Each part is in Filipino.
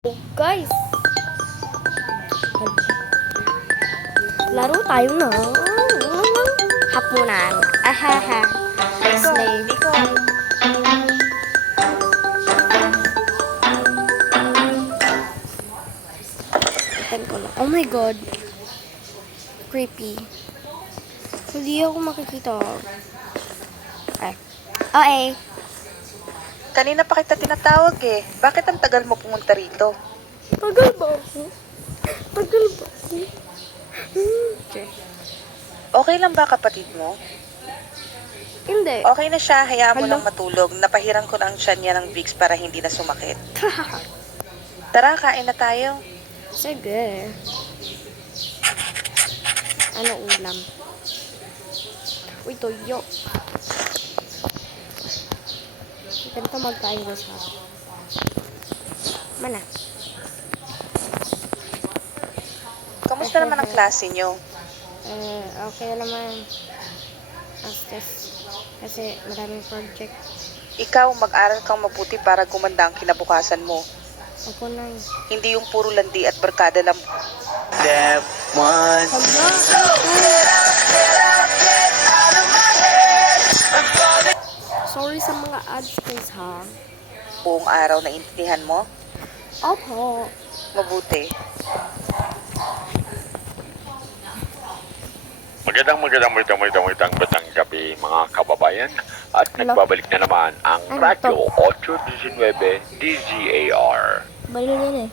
Oh, guys, laro tayo ng hapunan. Ahaha. Slave. Open ko lang. Oh my god. Creepy. Hindi ako makikita. Ay. Okay. Kanina pa kita tinatawag eh. Bakit ang tagal mo pumunta rito? Tagal ba ako? Tagal ba ako? Okay. Okay lang ba kapatid mo? Hindi. Okay na siya, hayaan mo Hello? lang matulog. Napahiran ko na ang tiyan niya ng Vicks para hindi na sumakit. Tara, kain na tayo. Sige. Ano ulam? Uy, toyo. Ganito magkain ko sa mana. Kamusta naman ang klase niyo? Okay naman. Astes. Kasi maraming project. Ikaw, mag-aral kang mabuti para gumanda ang kinabukasan mo. Ako na yun. Hindi yung puro landi at barkada lang. Step one. Sorry sa mga ads guys ha. Buong araw na intindihan mo? Opo. Mabuti. Magandang batang gabi mga kababayan at Hello? nagbabalik na naman ang Ano Radyo to? 819 DZAR. Balo yan eh.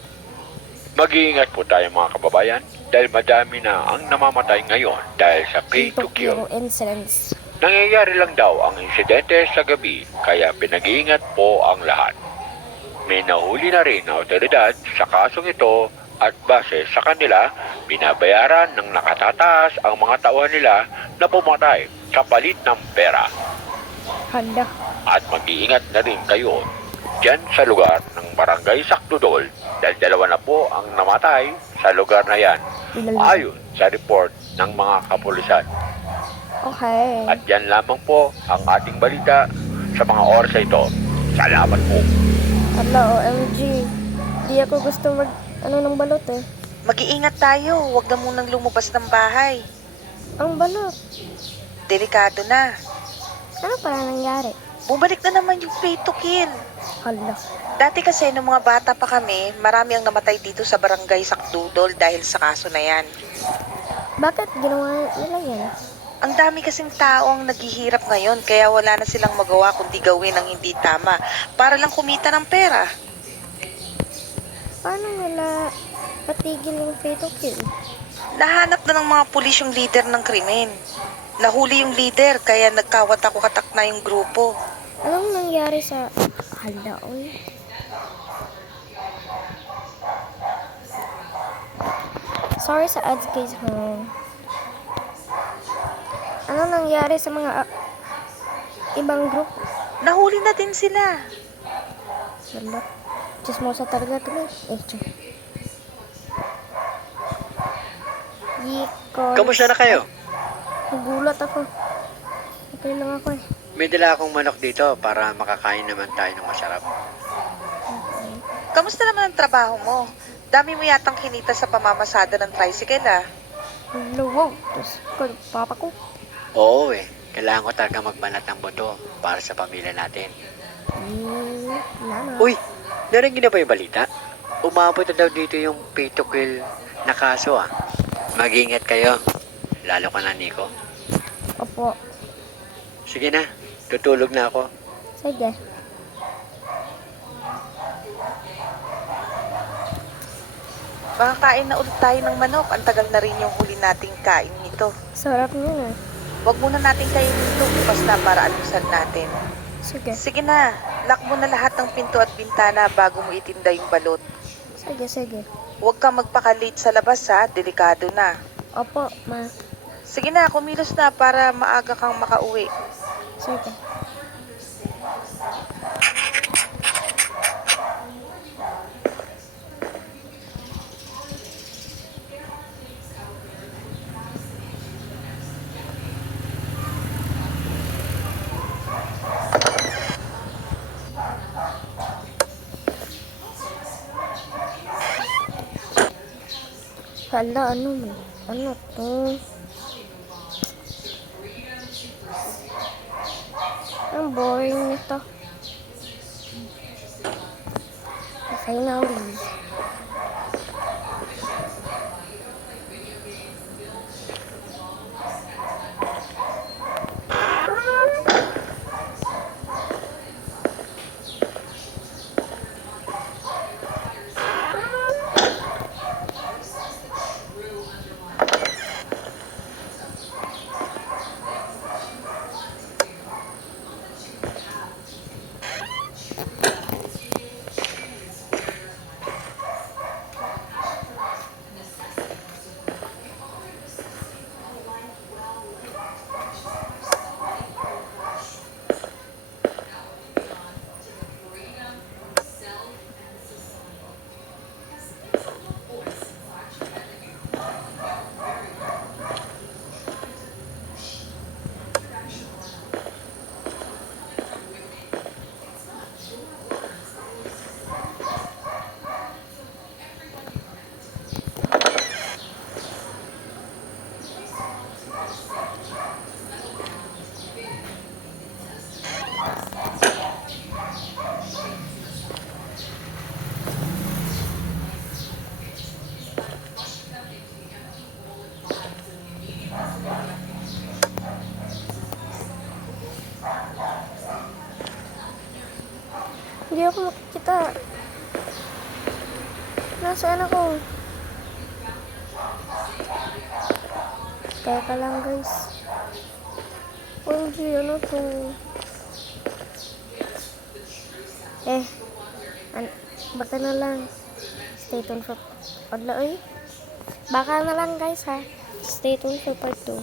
Mag-iingat po tayo mga kababayan dahil madami na ang namamatay ngayon dahil sa pay to kill. Tokyo incidents. Nangyayari lang daw ang insidente sa gabi kaya pinag-iingat po ang lahat. May nahuli na rin na otoridad sa kasong ito at base sa kanila, binabayaran ng nakatataas ang mga tauhan nila na pumatay sa palit ng pera. Handa. At mag-iingat na rin kayo dyan sa lugar ng Barangay Sakdudol dahil dalawa na po ang namatay sa lugar na yan ayon sa report ng mga kapulisan. Okay. At yan lamang po ang ating balita sa mga oras na ito. Salamat po. Hala, OMG. Di ako gusto ng balot eh. Mag-iingat tayo. Huwag na munang lumabas ng bahay. Ang balot. Delikado na. Ano pala nangyari? Bumalik na naman yung pay to kill. Hala. Dati kasi nung mga bata pa kami, marami ang namatay dito sa barangay Sakdudol dahil sa kaso na yan. Bakit ginawa nila yan? Ang dami kasing tao ang naghihirap ngayon kaya wala na silang magawa kundi gawin ang hindi tama para lang kumita ng pera. Paano nila patigil yung pay to kill? Nahanap na ng mga pulis yung leader ng krimen. Nahuli yung leader kaya nagkawatak-watak na yung grupo. Anong nangyari sa... Hala, oy. Sorry sa ads guys ha. Anong nangyari sa mga ibang group? Nahuli na din sila. Hala. Chismosa talaga ito eh. Yikon. Kamusta na kayo? Nagulat ako. Okay lang ako eh. May dala akong manok dito para makakain naman tayo ng masarap. Kamusta naman ang trabaho mo? Dami mo yatang kinita sa pamamasada ng tricycle ah. Hello, wow. Tapos, papa ko. Oo eh. Kailangan ko talaga magbanat ng boto para sa pamilya natin. Lama. Uy! Narinig na ba yung balita? Umabot na daw dito yung pay to kill na kaso ah. Mag-ingat kayo. Lalo ka na, Nico. Opo. Sige na. Tutulog na ako. Sige. Makakain na ulit tayo ng manok. Ang tagal na rin yung huli nating kain nito. Sarap niya eh. Huwag muna natin kainin ito bukas na para alusan natin. Sige. Sige na, lock mo na lahat ng pinto at bintana bago mo itinda yung balot. Sige. Huwag kang magpaka-late sa labas ha, delikado na. Opo, ma. Sige na, kumilos na para maaga kang makauwi. Sige. Hala, ano man? Ano to? Ang boring nito. Finally. Hindi ako makikita. Nasaan ako? Teka lang guys. OMG, ano to? Baka na lang. Stay tuned for... Baka na lang guys ha. Stay tuned for part 2.